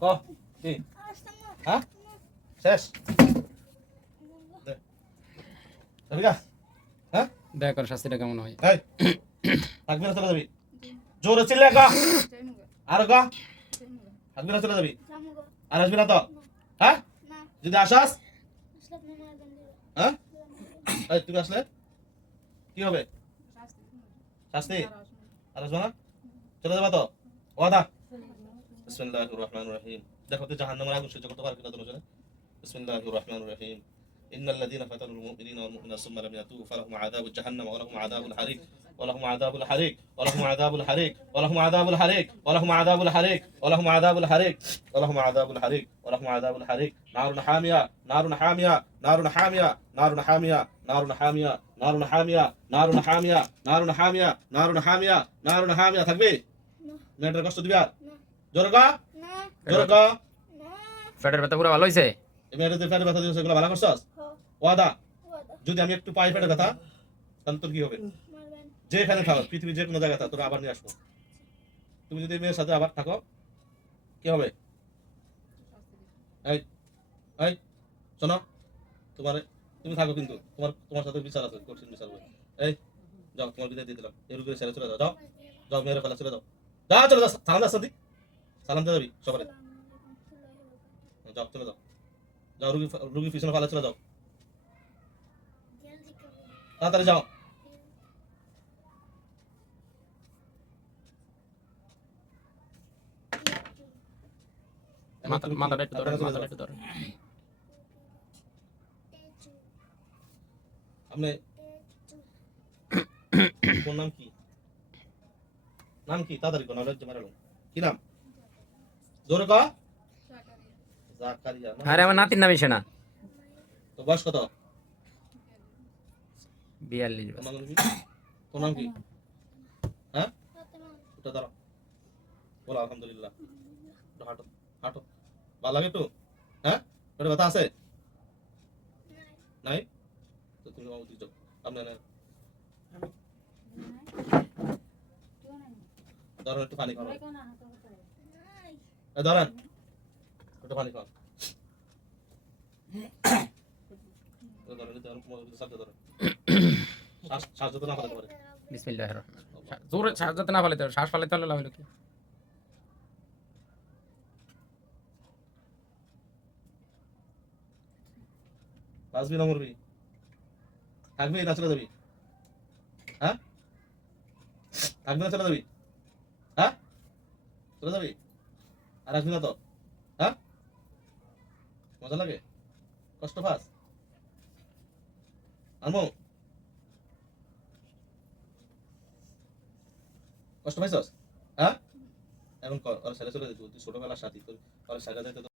ক কি হ্যাঁ শেষ রবিকা হ্যাঁ দেখ আর শাস্তিটা কেমন হয়। এই থাকবি না চলে যাবি জোরে চিল্লে গা আর গা থাকবি না চলে যাবি আর আসবি না তো হ্যাঁ যদি আসাস হ্যাঁ এই তুমি আসলে কি হবে শাস্তি আর আসবে না চলে যাবা তো ওয়াদা বিসমিল্লাহির রহমানির রহিম দেখো তো জাহান্নামের আগুন সহ্য করতে পারবে না তোমরা জানো বিসমিল্লাহির রহমানির রহিম ইন্নাল লাযীনা ফাতানুল মুমিনিনা ওয়াল মুমিনাত সুম্মা লাম ইয়াতুবু ফালাহুম আযাবু জাহান্নাম ওয়া লাহুম আযাবুল হারিক ওয়া লাহুম আযাবুল হারিক ওয়া লাহুম আযাবুল হারিক ওয়া লাহুম আযাবুল হারিক ওয়া লাহুম আযাবুল হারিক ওয়া লাহুম আযাবুল হারিক ওয়া লাহুম আযাবুল হারিক ওয়া লাহুম আযাবুল হারিক নারুন হামিয়া নারুন হামিয়া নারুন হামিয়া নারুন হামিয়া নারুন হামিয়া নারুন হামিয়া নারুন হামিয়া নারুন হামিয়া নারুন হামিয়া নারুন হামিয়া থাকবে মেয়েটার কষ্ট দিবি আর জোরে গা জোরে গা পেটের ব্যথা পুরো ভালো হইছে। এই মেয়েটাদের পেটে ব্যথা দিয়েছে এগুলো ভালো করছস ওয়াদা যদি আমি একটু পাই পেটে ব্যথা তাহলে তোর কি হবে যেখানে থাকো পৃথিবীর যে কোনো জায়গায় থাকো তোর আবার নিয়ে আসবো তুমি যদি এই মেয়ের সাথে আবার থাকো কি হবে এই এই শোনো তোমার তুমি থাকো কিন্তু তোমার তোমার সাথে বিচার আছে কঠিন বিচার হবে এই যাও তোমার বিদায় দিয়ে দিলাম এই রুগীর ছেড়ে চলে যাও যাও যাও মেয়ের ফেলা চলে যাও যাও চলে যাও সালাম দাও সাদি সালাম দিয়ে যাবি সবাই যাও চলে যাও যাও রুগী পিছনে ফেলা চলে যাও তাড়াতাড়ি যাও মাথাটা একটু ধরে, মাথাটা একটু ধরে। আপনি কোন নাম কি নাম কি তাড়াতাড়ি কোন লজ্জা মারালো কি নাম জোরে ক জাকারিয়া আরে আমার নাতির নাম না তো বয়স কত 42 বছর। তোর নাম কি হ্যাঁ ওটা দাঁড়াও বলো আলহামদুলিল্লাহ একটু হাঁটো হাঁটো ভালো লাগে একটু হ্যাঁ পেটে ব্যথা আছে নাই তো তুমি ওদিকে যাও আপনি না ধরেন একটু পানি খাও ধরেন একটু পানি খাও শ্বাস যত না ফেলাতে পারে বিসমিল্লাহির রহমানির রহিম। জোরে শ্বাস যাতে না ফেলাতে, শ্বাস ফেলাতে হলে লাভ হলো কি? বাঁচবি না মরবি থাকবি না চলে যাবি হ্যাঁ থাকবি না চলে যাবি হ্যাঁ চলে যাবি আর আসবি না তো হ্যাঁ মজা লাগে কষ্ট পাস আনমো কষ্ট পাইছস হ্যাঁ এখন কর ওর ছেলে চলে যেত তুই ছোটবেলার সাথী তোর ওর ছেলে যাইতে